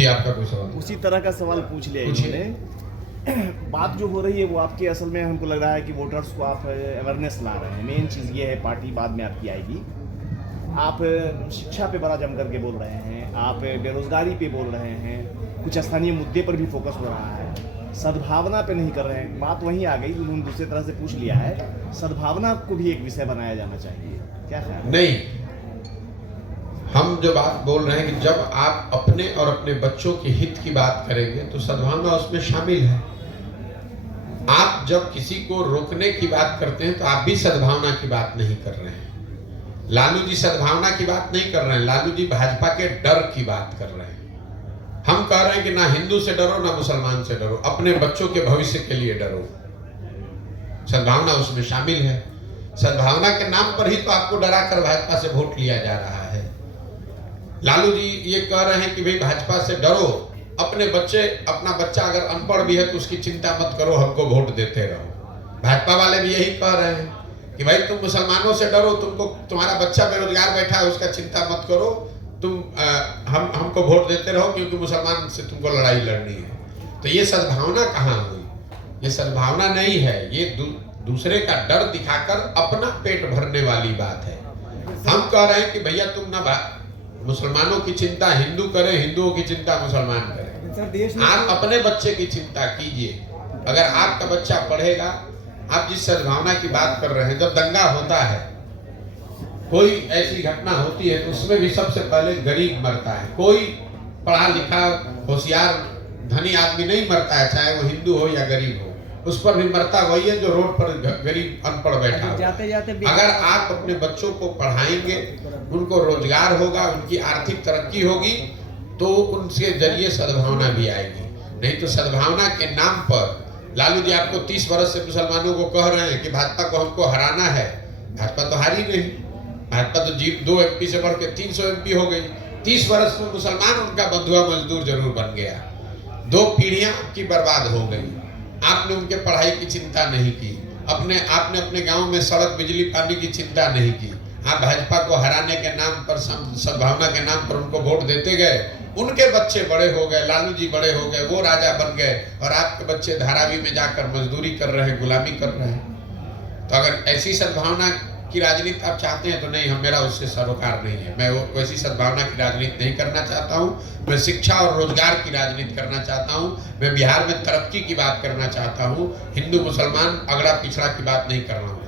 जी, आपका कोई सवाल? उसी तरह का सवाल पूछ लिया इन्होंने। बात जो हो रही है वो आपकी असल में हमको लग रहा है कि वोटर्स को आप अवेयरनेस ला रहे हैं। मेन चीज़ ये है, पार्टी बाद में आपकी आएगी। आप शिक्षा पे बड़ा जम करके बोल रहे हैं, आप बेरोजगारी पे बोल रहे हैं, कुछ स्थानीय मुद्दे पर भी फोकस हो रहा है, सद्भावना पे नहीं कर रहे हैं। बात वहीं आ गई, उन्होंने दूसरी तरह से पूछ लिया है, सद्भावना को भी एक विषय बनाया जाना चाहिए। क्या ख्याल है? नहीं, हम जो बात बोल रहे हैं कि जब आप अपने और अपने बच्चों के हित की बात करेंगे तो सद्भावना उसमें शामिल है। आप जब किसी को रोकने की बात करते हैं तो आप भी सद्भावना की बात नहीं कर रहे हैं। लालू जी सद्भावना की बात नहीं कर रहे हैं, लालू जी भाजपा के डर की बात कर रहे हैं। हम कह रहे हैं कि ना हिंदू से डरो ना मुसलमान से डरो, अपने बच्चों के भविष्य के लिए डरो। सद्भावना उसमें शामिल है। सद्भावना के नाम पर ही तो आपको डरा कर भाजपा से वोट लिया जा रहा है। लालू जी ये कह रहे हैं कि भाई भाजपा से डरो, अपने बच्चे, अपना बच्चा अगर अनपढ़ भी है तो उसकी चिंता मत करो, हमको वोट देते रहो। भाजपा वाले भी यही कह रहे हैं कि भाई तुम मुसलमानों से डरो, तुमको तुम्हारा बच्चा बेरोजगार बैठा है उसका चिंता मत करो, तुम हमको वोट देते रहो क्योंकि मुसलमान से तुमको लड़ाई लड़नी है। तो ये सद्भावना कहाँ हुई? ये सद्भावना नहीं है, ये दूसरे का डर दिखाकर अपना पेट भरने वाली बात है। हम कह रहे हैं कि भैया तुम ना मुसलमानों की चिंता हिंदू करें, हिंदुओं की चिंता मुसलमान करें। आप अपने बच्चे की चिंता कीजिए। अगर आपका बच्चा पढ़ेगा, आप जिस सद्भावना की बात कर रहे हैं, जब दंगा होता है, कोई ऐसी घटना होती है तो उसमें भी सबसे पहले गरीब मरता है। कोई पढ़ा लिखा होशियार धनी आदमी नहीं मरता है, चाहे वो हिंदू हो या गरीब हो, उस पर भी मरता वही है जो रोड पर गरीब अनपढ़ बैठा हो। अगर आप अपने बच्चों को पढ़ाएंगे, उनको रोजगार होगा, उनकी आर्थिक तरक्की होगी, तो उनके जरिए सद्भावना भी आएगी। नहीं तो सद्भावना के नाम पर लालू जी आपको 30 वर्ष से मुसलमानों को कह रहे हैं कि भाजपा को हमको हराना है। भाजपा तो हारी नहीं, भाजपा तो जीत 2 MP से बढ़ के 300 MP हो गई। 30 वर्ष में मुसलमान उनका बंधुआ मजदूर जरूर बन गया। 2 पीढ़ियां आपकी बर्बाद हो गई। आपने उनके पढ़ाई की चिंता नहीं की, आपने अपने गांव में सड़क बिजली पानी की चिंता नहीं की। आप भाजपा को हराने के नाम पर, सद्भावना के नाम पर उनको वोट देते गए। उनके बच्चे बड़े हो गए, लालू जी बड़े हो गए, वो राजा बन गए, और आपके बच्चे धारावी में जाकर मजदूरी कर रहे हैं, गुलामी कर रहे हैं। तो अगर ऐसी सद्भावना की राजनीति आप चाहते हैं तो नहीं, मेरा उससे सरोकार नहीं है। मैं वैसी सद्भावना की राजनीति नहीं करना चाहता हूँ। मैं शिक्षा और रोजगार की राजनीति करना चाहता हूँ। मैं बिहार में तरक्की की बात करना चाहता हूँ। हिंदू मुसलमान अगड़ा पिछड़ा की बात नहीं कर रहा हूँ।